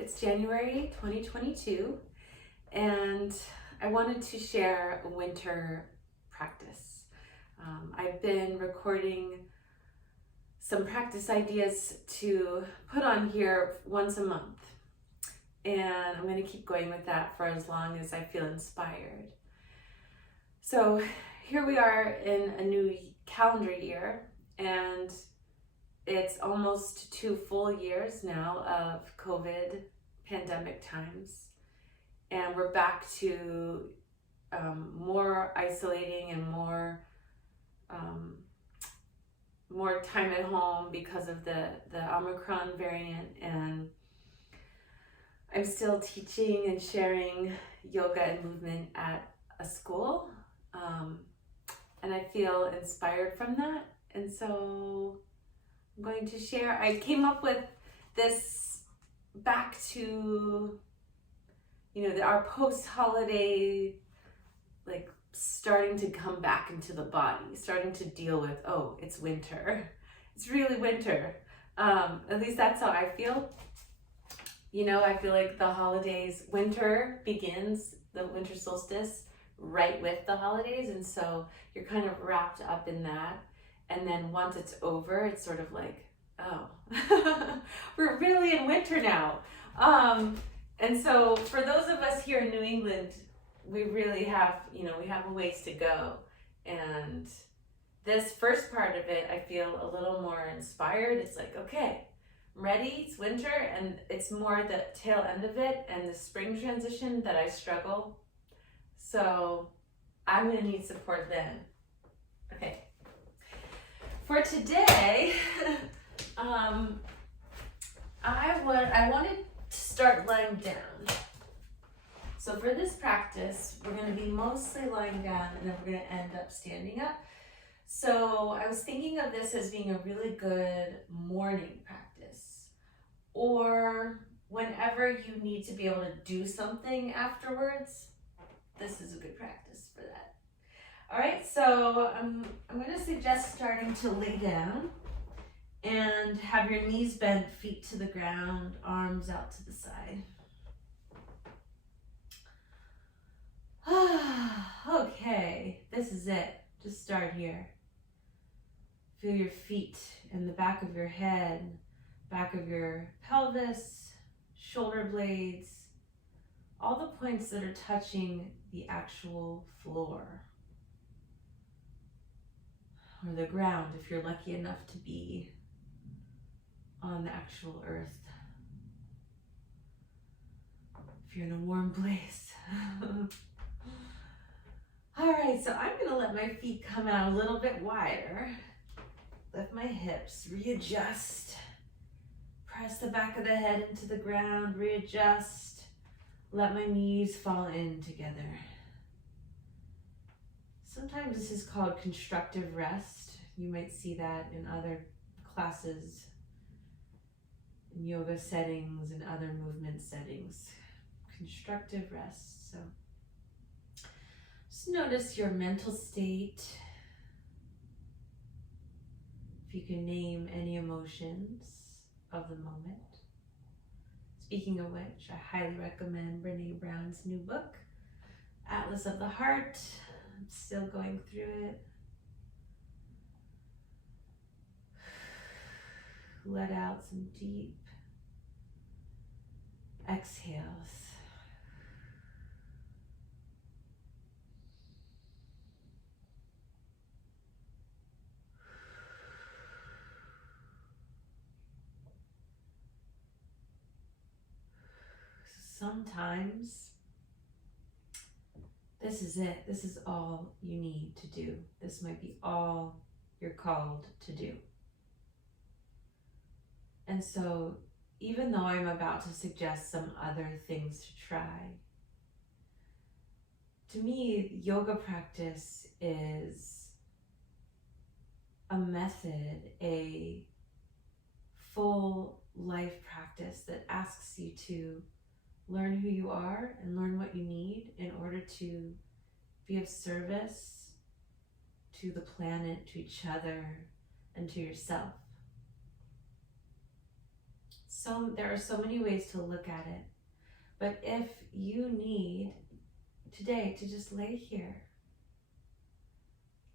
it's January 2022, and I wanted to share a winter practice. I've been recording some practice ideas to put on here once a month, and I'm going to keep going with that for as long as I feel inspired. So here we are in a new calendar year, and it's almost 2 full years now of COVID pandemic times, and we're back to more isolating and more time at home because of the Omicron variant. And I'm still teaching and sharing yoga and movement at a school, and I feel inspired from that, and so I'm going to share. I came up with this back to, our post-holiday, like starting to come back into the body, starting to deal with, oh, it's winter. It's really winter. At least that's how I feel. I feel like the holidays, winter begins, the winter solstice, right with the holidays. And so you're kind of wrapped up in that. And then once it's over, it's sort of like, oh, we're really in winter now. And so for those of us here in New England, we really have, we have a ways to go. And this first part of it, I feel a little more inspired. It's like, okay, I'm ready, it's winter, and it's more the tail end of it and the spring transition that I struggle. So I'm gonna need support then. Okay. For today, I wanted to start lying down. So for this practice, we're going to be mostly lying down, and then we're going to end up standing up. So I was thinking of this as being a really good morning practice, or whenever you need to be able to do something afterwards, this is a good practice for that. All right, so I'm going to suggest starting to lay down and have your knees bent, feet to the ground, arms out to the side. Okay, this is it. Just start here. Feel your feet in the back of your head, back of your pelvis, shoulder blades, all the points that are touching the actual floor. Or the ground if you're lucky enough to be on the actual earth. If you're in a warm place. All right, so I'm gonna let my feet come out a little bit wider. Lift my hips, readjust. Press the back of the head into the ground, readjust. Let my knees fall in together. Sometimes this is called constructive rest. You might see that in other classes, in yoga settings and other movement settings. Constructive rest. So just notice your mental state. If you can name any emotions of the moment. Speaking of which, I highly recommend Brene Brown's new book, Atlas of the Heart. I'm still going through it. Let out some deep exhales. Sometimes this is it. This is all you need to do. This might be all you're called to do. And so, even though I'm about to suggest some other things to try, to me, yoga practice is a method, a full life practice that asks you to learn who you are and learn what you need in order to be of service to the planet, to each other, and to yourself. there are so many ways to look at it. But if you need today to just lay here,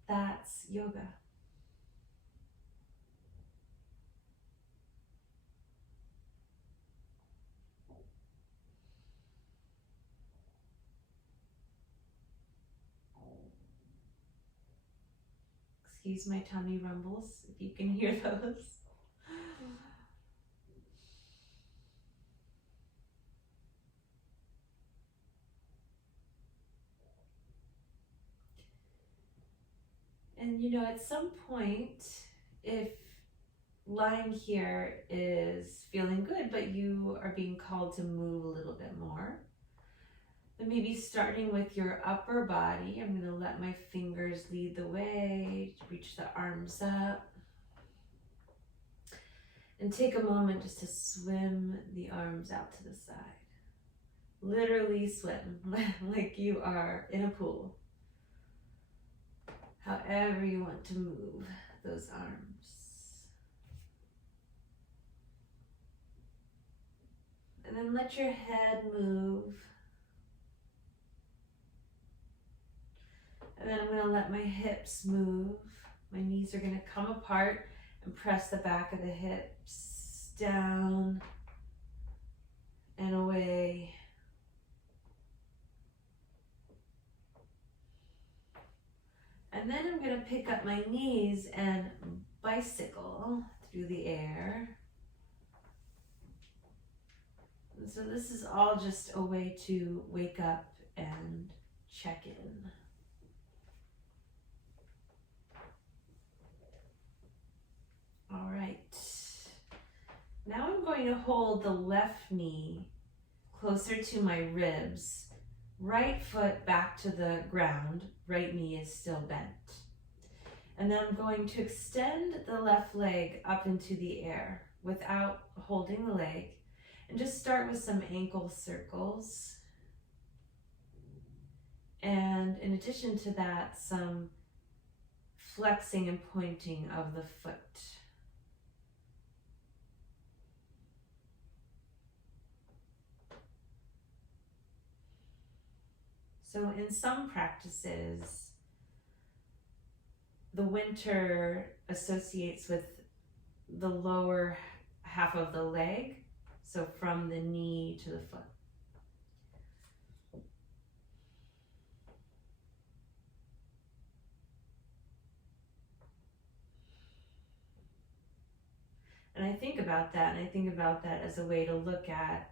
that's yoga. Excuse my tummy rumbles if you can hear those. And you know, at some point, if lying here is feeling good, but you are being called to move a little bit more, then maybe starting with your upper body, I'm going to let my fingers lead the way, reach the arms up, and take a moment just to swim the arms out to the side. Literally swim, like you are in a pool. However you want to move those arms. And then let your head move. And then I'm going to let my hips move. My knees are going to come apart and press the back of the hips down and away. And then I'm going to pick up my knees and bicycle through the air. And so this is all just a way to wake up and check in. All right. Now I'm going to hold the left knee closer to my ribs. Right foot back to the ground, right knee is still bent. And then I'm going to extend the left leg up into the air without holding the leg, and just start with some ankle circles. And in addition to that, some flexing and pointing of the foot. So in some practices, the winter associates with the lower half of the leg, so from the knee to the foot. And I think about that, and I think about that as a way to look at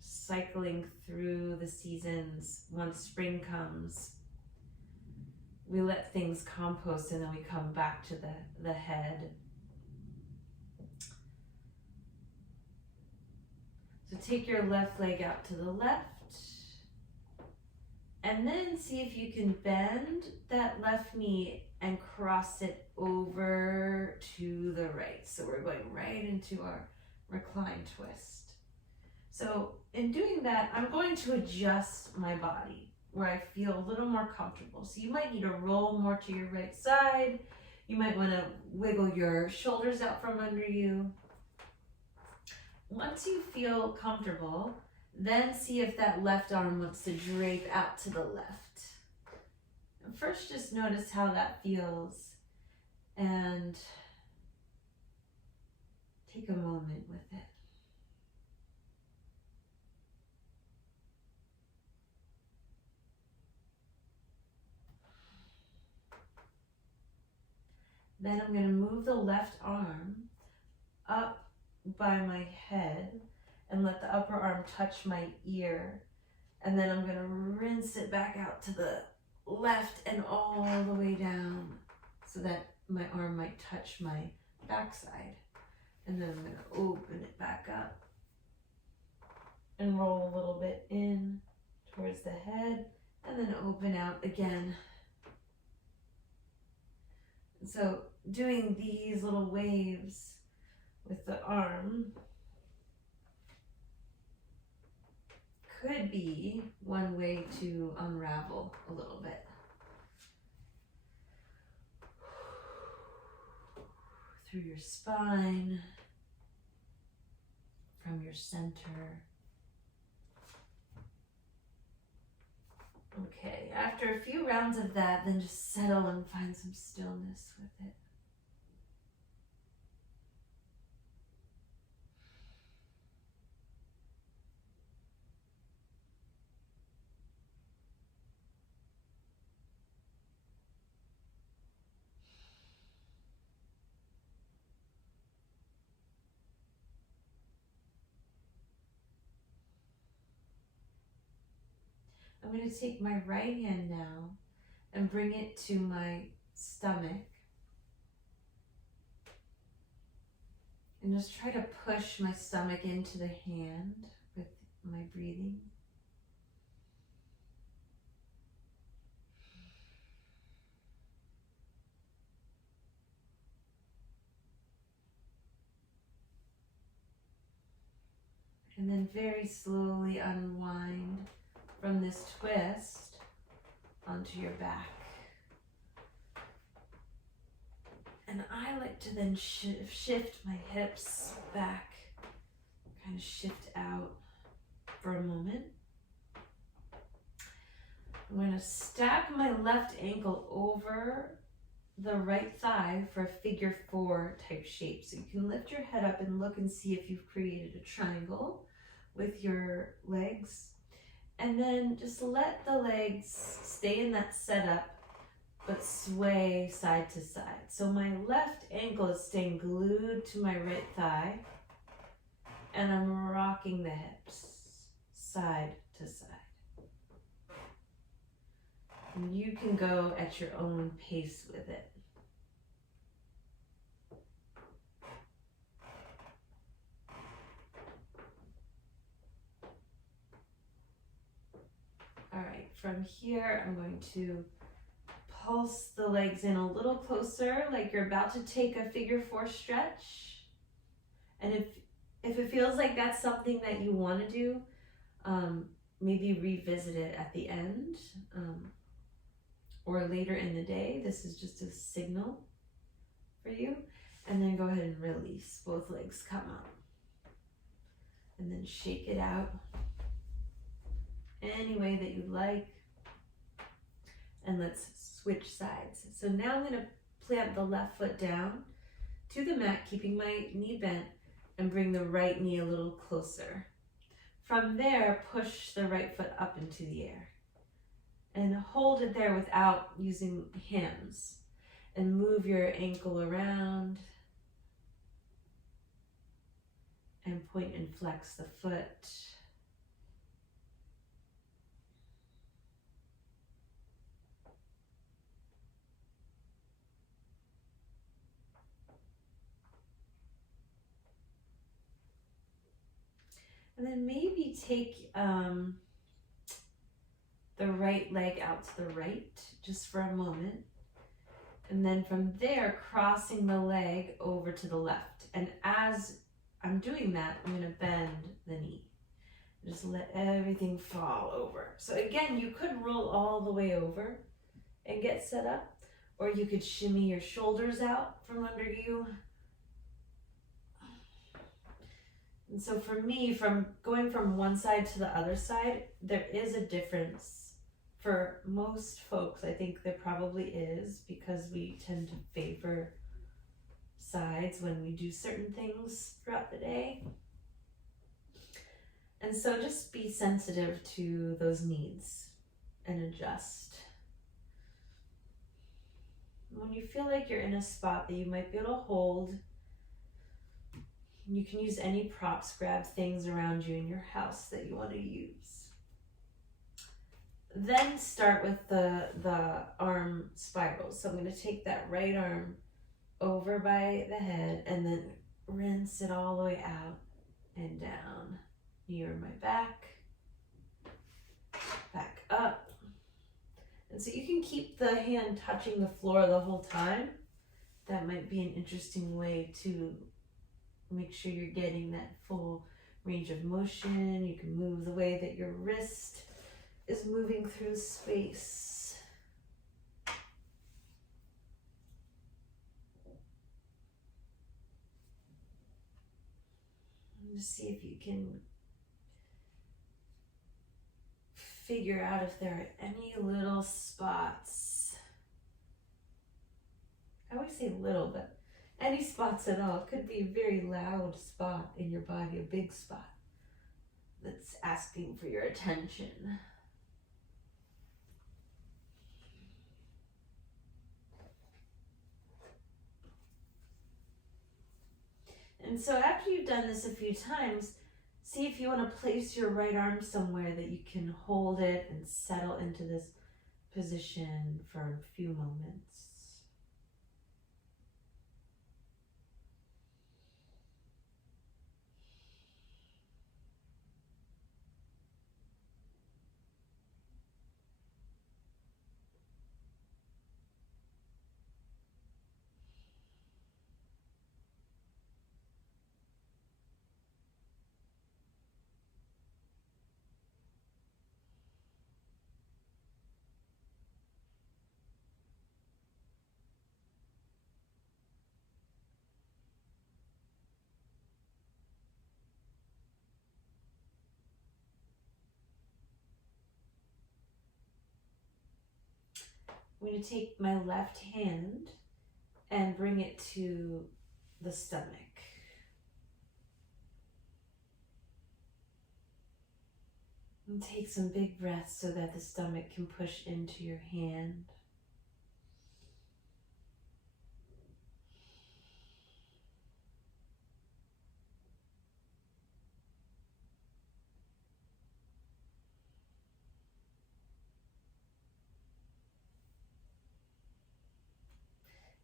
cycling through the seasons. Once spring comes, we let things compost and then we come back to the head. So take your left leg out to the left, and then see if you can bend that left knee and cross it over to the right. So we're going right into our recline twist. So in doing that, I'm going to adjust my body where I feel a little more comfortable. So you might need to roll more to your right side. You might want to wiggle your shoulders out from under you. Once you feel comfortable, then see if that left arm wants to drape out to the left. And first, just notice how that feels and take a moment with it. Then I'm going to move the left arm up by my head and let the upper arm touch my ear. And then I'm going to rinse it back out to the left and all the way down so that my arm might touch my backside. And then I'm going to open it back up and roll a little bit in towards the head and then open out again. So doing these little waves with the arm could be one way to unravel a little bit. through your spine, from your center. Okay, after a few rounds of that, then just settle and find some stillness with it. I'm going to take my right hand now and bring it to my stomach. And just try to push my stomach into the hand with my breathing. And then very slowly unwind from this twist onto your back. And I like to then shift my hips back, kind of shift out for a moment. I'm going to stack my left ankle over the right thigh for a figure 4 type shape. So you can lift your head up and look and see if you've created a triangle with your legs. And then just let the legs stay in that setup, but sway side to side. So my left ankle is staying glued to my right thigh, and I'm rocking the hips side to side. And you can go at your own pace with it. All right, from here, I'm going to pulse the legs in a little closer, like you're about to take a figure 4 stretch. And if it feels like that's something that you want to do, maybe revisit it at the end or later in the day. This is just a signal for you. And then go ahead and release. Both legs come up. And then shake it out any way that you like. And let's switch sides. So now I'm going to plant the left foot down to the mat, keeping my knee bent, and bring the right knee a little closer. From there, push the right foot up into the air. And hold it there without using hands. And move your ankle around. And point and flex the foot. And then maybe take the right leg out to the right, just for a moment. And then from there, crossing the leg over to the left. And as I'm doing that, I'm going to bend the knee. Just let everything fall over. So again, you could roll all the way over and get set up, or you could shimmy your shoulders out from under you. And so for me, from going from one side to the other side, there is a difference. For most folks, I think there probably is, because we tend to favor sides when we do certain things throughout the day. And so just be sensitive to those needs and adjust. When you feel like you're in a spot that you might be able to hold, you can use any props, grab things around you in your house that you want to use. Then start with the arm spirals. So I'm going to take that right arm over by the head and then rinse it all the way out and down near my back up. And so you can keep the hand touching the floor the whole time. That might be an interesting way to make sure you're getting that full range of motion. You can move the way that your wrist is moving through space. Just see if you can figure out if there are any little spots. I always say little, but any spots at all. It could be a very loud spot in your body, a big spot that's asking for your attention. And so after you've done this a few times, see if you want to place your right arm somewhere that you can hold it and settle into this position for a few moments. I'm going to take my left hand and bring it to the stomach. And take some big breaths so that the stomach can push into your hand.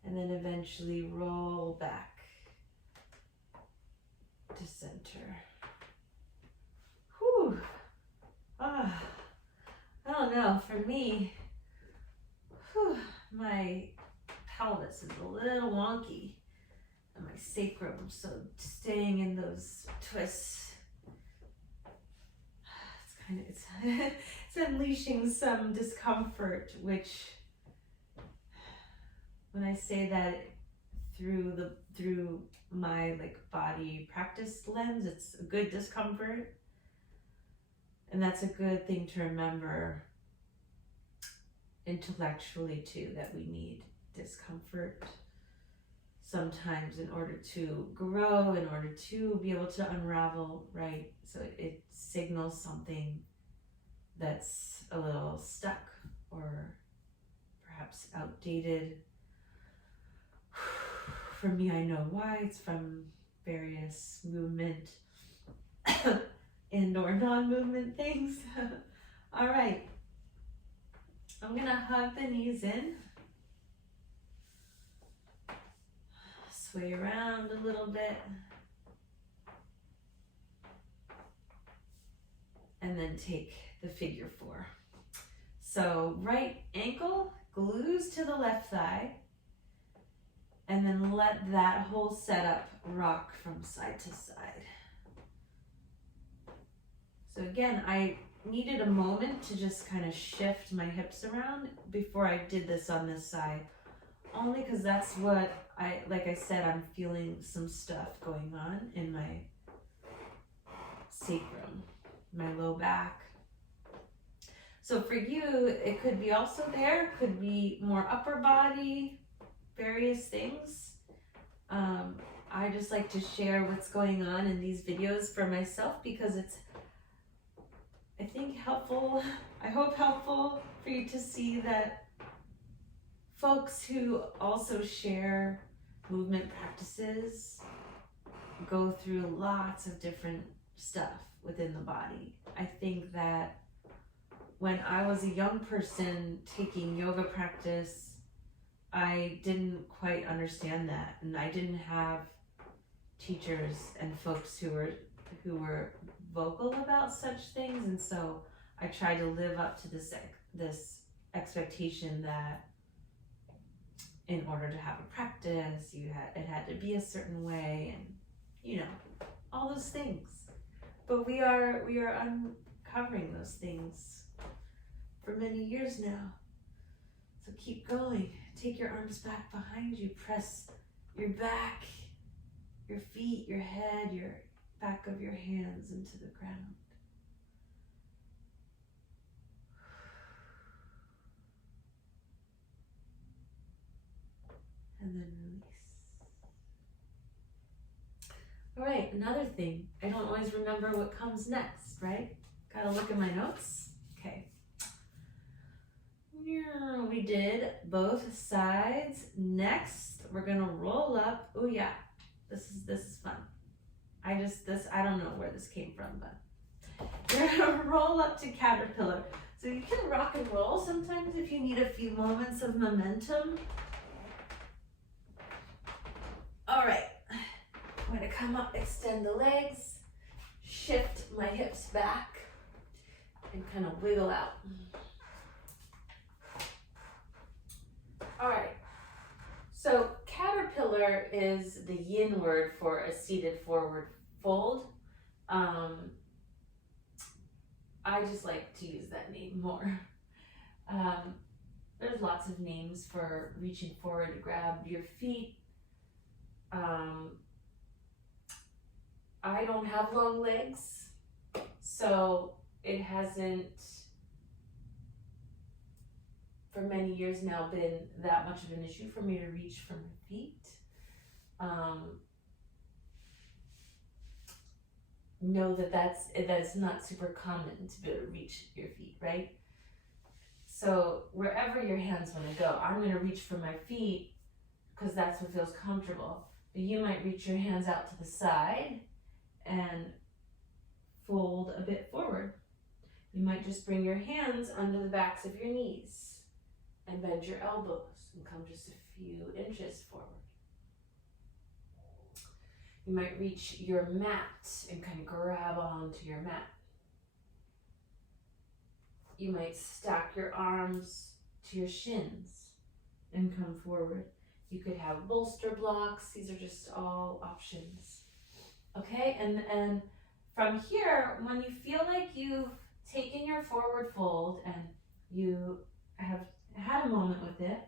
And then eventually roll back to center. Whew. I don't know, for me, my pelvis is a little wonky and my sacrum, so staying in those twists, it's unleashing some discomfort, which when I say that through my like body practice lens, it's a good discomfort. And that's a good thing to remember intellectually too, that we need discomfort sometimes in order to grow, in order to be able to unravel, right? So it signals something that's a little stuck or perhaps outdated. For me, I know why. It's from various movement and or non-movement things. All right. I'm gonna hug the knees in. Sway around a little bit. And then take the figure four. So right ankle glues to the left thigh. And then let that whole setup rock from side to side. So again, I needed a moment to just kind of shift my hips around before I did this on this side. Only because that's what like I said, I'm feeling some stuff going on in my sacrum, my low back. So for you, it could be also there, could be more upper body, various things. I just like to share what's going on in these videos for myself because it's, I think, helpful. I hope helpful for you to see that folks who also share movement practices go through lots of different stuff within the body. I think that when I was a young person taking yoga practice, I didn't quite understand that, and I didn't have teachers and folks who were vocal about such things, and so I tried to live up to this expectation that in order to have a practice, it had to be a certain way, and all those things. But we are uncovering those things for many years now. So keep going. Take your arms back behind you. Press your back, your feet, your head, your back of your hands into the ground. And then release. All right, another thing. I don't always remember what comes next, right? Gotta look at my notes. Okay. We did both sides. Next, we're gonna roll up. Oh yeah, this is fun. I don't know where this came from, but we're gonna roll up to caterpillar. So you can rock and roll sometimes if you need a few moments of momentum. All right, I'm gonna come up, extend the legs, shift my hips back, and kind of wiggle out. All right, so caterpillar is the yin word for a seated forward fold. I just like to use that name more. There's lots of names for reaching forward to grab your feet. I don't have long legs, so it hasn't, for many years now, been that much of an issue for me to reach for my feet. Know that's not super common to be able to reach your feet, right? So wherever your hands want to go, I'm going to reach for my feet because that's what feels comfortable. But you might reach your hands out to the side and fold a bit forward. You might just bring your hands under the backs of your knees and bend your elbows and come just a few inches forward. You might reach your mat and kind of grab onto your mat. You might stack your arms to your shins and come forward. You could have bolster blocks. These are just all options. Okay, and from here, when you feel like you've taken your forward fold and you have had a moment with it,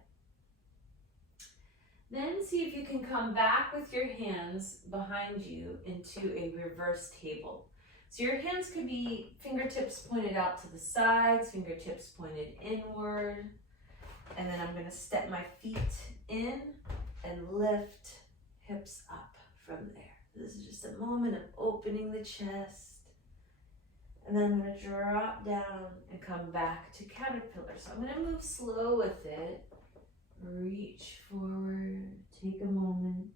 then see if you can come back with your hands behind you into a reverse table. So your hands could be fingertips pointed out to the sides, fingertips pointed inward. And then I'm going to step my feet in and lift hips up from there. This is just a moment of opening the chest. And then I'm going to drop down and come back to caterpillar. So I'm going to move slow with it. Reach forward, take a moment.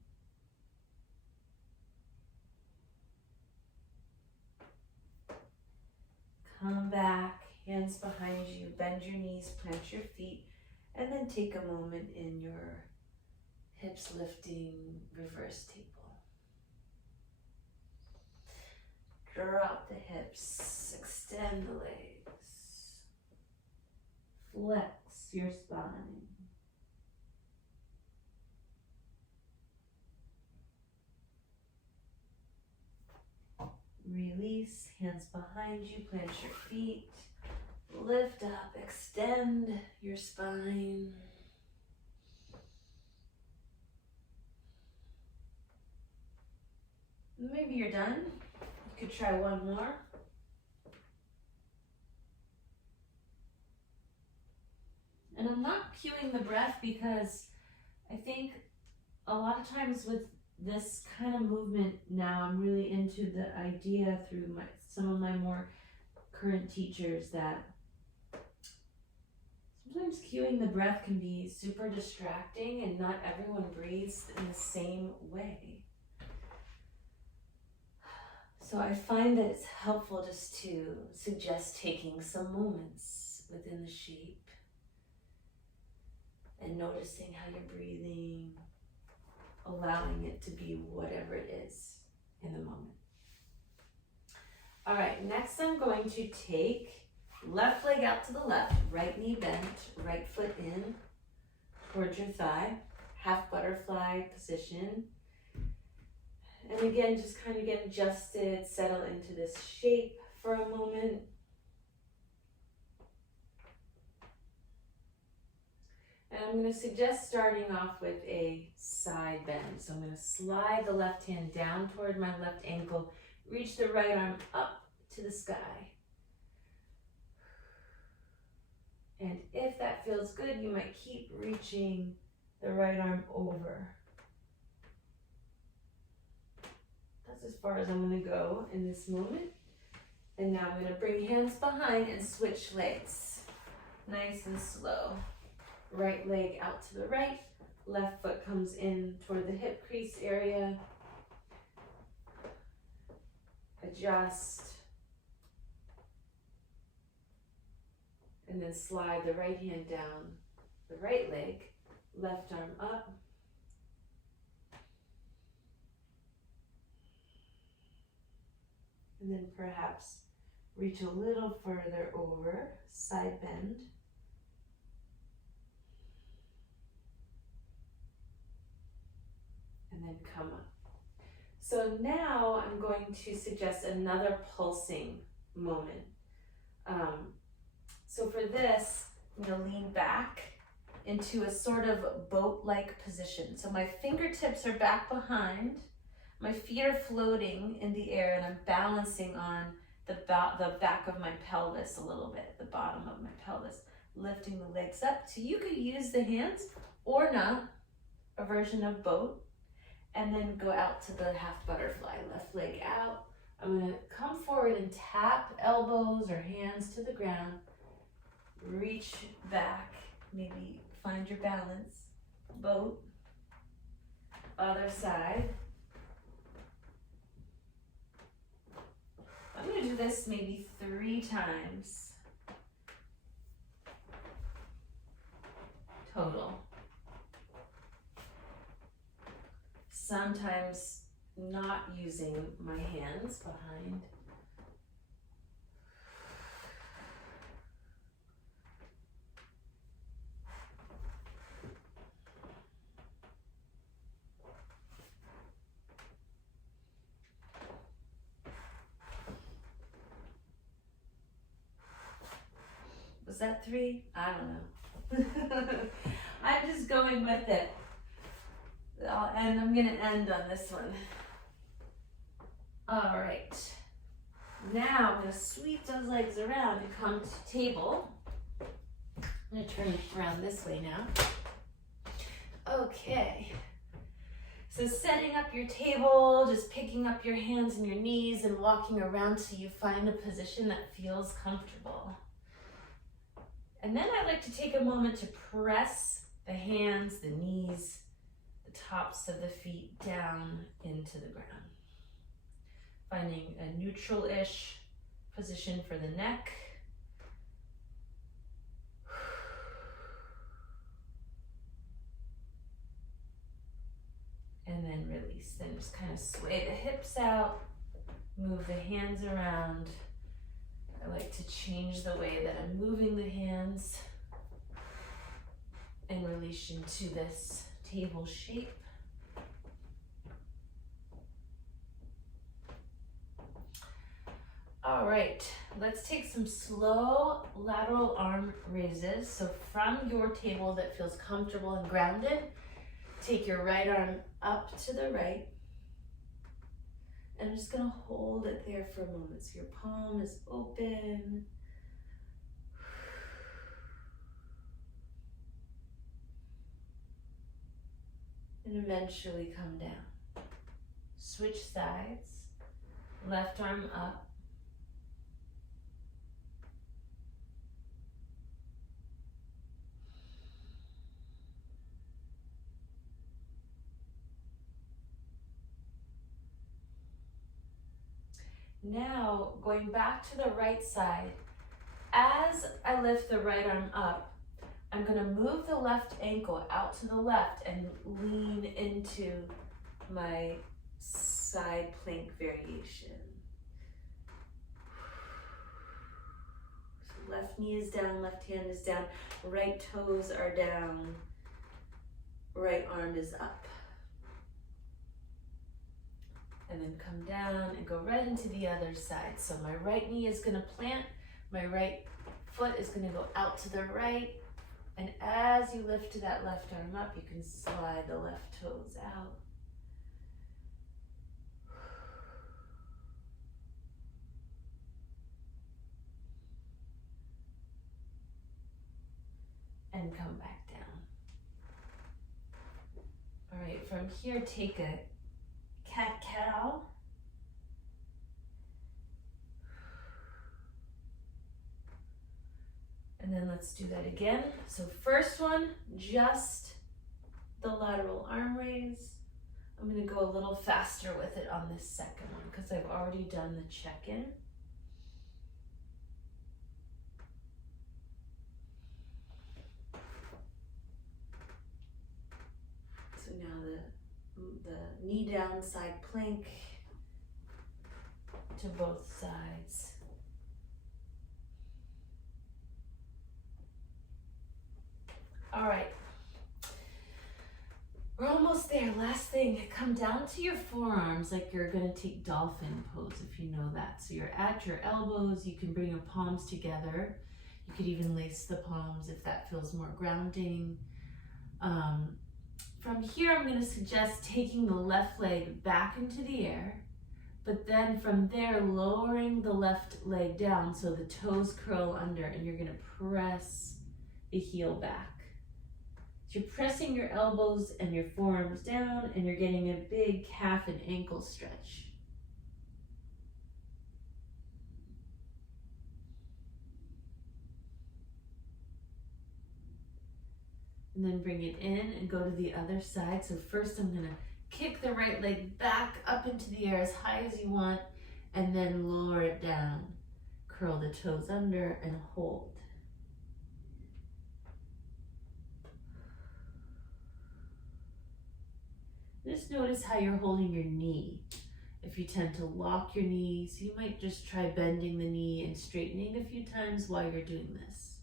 Come back, hands behind you, bend your knees, plant your feet, and then take a moment in your hips lifting reverse table. Drop the hips, extend the legs, flex your spine. Release, hands behind you, plant your feet, lift up, extend your spine. Maybe you're done. You could try one more. And I'm not cueing the breath because I think a lot of times with this kind of movement now, I'm really into the idea through some of my more current teachers that sometimes cueing the breath can be super distracting and not everyone breathes in the same way. So I find that it's helpful just to suggest taking some moments within the shape and noticing how you're breathing, allowing it to be whatever it is in the moment. All right, next I'm going to take left leg out to the left, right knee bent, right foot in towards your thigh, half butterfly position. And again, just kind of get adjusted, settle into this shape for a moment. And I'm going to suggest starting off with a side bend. So I'm going to slide the left hand down toward my left ankle, Reach the right arm up to the sky. And if that feels good, you might keep reaching the right arm over. That's as far as I'm going to go in this moment. And now I'm going to bring hands behind and switch legs. Nice and slow. Right leg out to the right. Left foot comes in toward the hip crease area. Adjust. And then slide the right hand down the right leg. Left arm up. And then perhaps reach a little further over, side bend. And then come up. So now I'm going to suggest another pulsing moment. So for this, I'm going to lean back into a sort of boat-like position. So my fingertips are back behind. My feet are floating in the air and I'm balancing on the back of my pelvis a little bit, the bottom of my pelvis, lifting the legs up. So you could use the hands or not, a version of boat, and then go out to the half butterfly, left leg out. I'm gonna come forward and tap elbows or hands to the ground, reach back, maybe find your balance, boat, other side. I'm going to do this maybe 3 times total. Sometimes not using my hands behind. Was that 3? I don't know. I'm just going with it. And I'm going to end on this one. All right. Now I'm going to sweep those legs around and come to table. I'm going to turn it around this way now. Okay. So setting up your table, just picking up your hands and your knees and walking around till you find a position that feels comfortable. And then I like to take a moment to press the hands, the knees, the tops of the feet down into the ground. Finding a neutral-ish position for the neck. And then release. Then just kind of sway the hips out, move the hands around. I like to change the way that I'm moving the hands and release into this table shape. All right, let's take some slow lateral arm raises. So from your table that feels comfortable and grounded, take your right arm up to the right. And I'm just gonna hold it there for a moment. So your palm is open. And eventually come down. Switch sides. Left arm up. Now, going back to the right side, as I lift the right arm up, I'm going to move the left ankle out to the left and lean into my side plank variation. So left knee is down, left hand is down, right toes are down, right arm is up. And then come down and go right into the other side. So my right knee is gonna plant, my right foot is gonna go out to the right. And as you lift that left arm up, you can slide the left toes out. and come back down. All right, from here, take a cat-cow. And then let's do that again. So first one, just the lateral arm raise. I'm gonna go a little faster with it on this second one because I've already done the check-in. So now the knee down, side plank to both sides. All right, we're almost there. Last thing, come down to your forearms like you're gonna take dolphin pose, if you know that. So you're at your elbows, you can bring your palms together. You could even lace the palms if that feels more grounding. From here, I'm gonna suggest taking the left leg back into the air, but then from there, lowering the left leg down so the toes curl under, and you're gonna press the heel back. So you're pressing your elbows and your forearms down, and you're getting a big calf and ankle stretch. And then bring it in and go to the other side. So first I'm gonna kick the right leg back up into the air as high as you want, and then lower it down. Curl the toes under and hold. Just notice how you're holding your knee. If you tend to lock your knees, you might just try bending the knee and straightening a few times while you're doing this.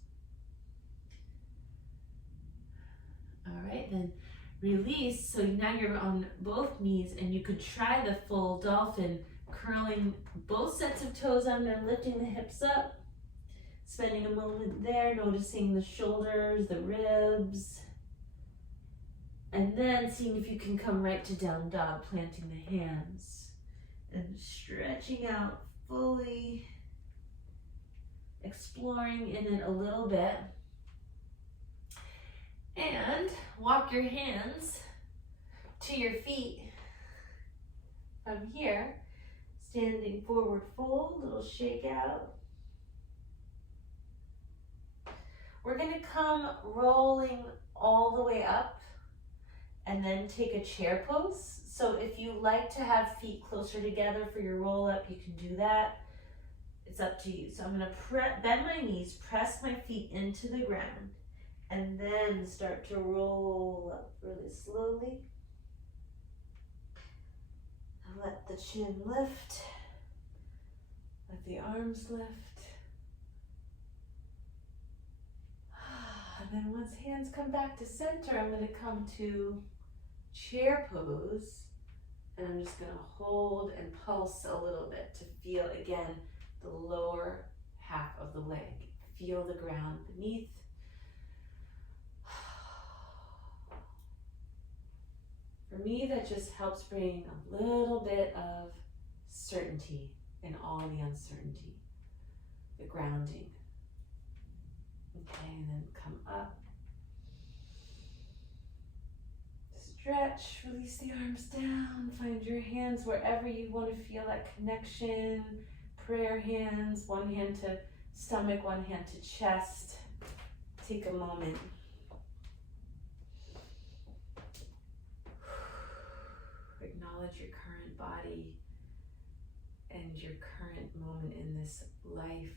All right, then release. So now you're on both knees, and you could try the full dolphin, curling both sets of toes under, lifting the hips up, spending a moment there, noticing the shoulders, the ribs. And then seeing if you can come right to down dog, planting the hands and stretching out fully, exploring in it a little bit. And walk your hands to your feet. From here, standing forward fold, little shake out. We're gonna come rolling all the way up and then take a chair pose. So if you like to have feet closer together for your roll up, you can do that. It's up to you. So I'm gonna bend my knees, press my feet into the ground, and then start to roll up really slowly. And let the chin lift, let the arms lift. And then once hands come back to center, I'm gonna come to chair pose, and I'm just gonna hold and pulse a little bit to feel, again, the lower half of the leg. Feel the ground beneath. For me, that just helps bring a little bit of certainty in all the uncertainty, the grounding. Okay, and then come up. Stretch, release the arms down, find your hands wherever you want to feel that connection. Prayer hands, one hand to stomach, one hand to chest. Take a moment. Acknowledge your current body and your current moment in this life.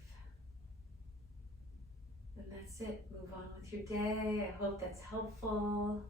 And that's it. Move on with your day. I hope that's helpful.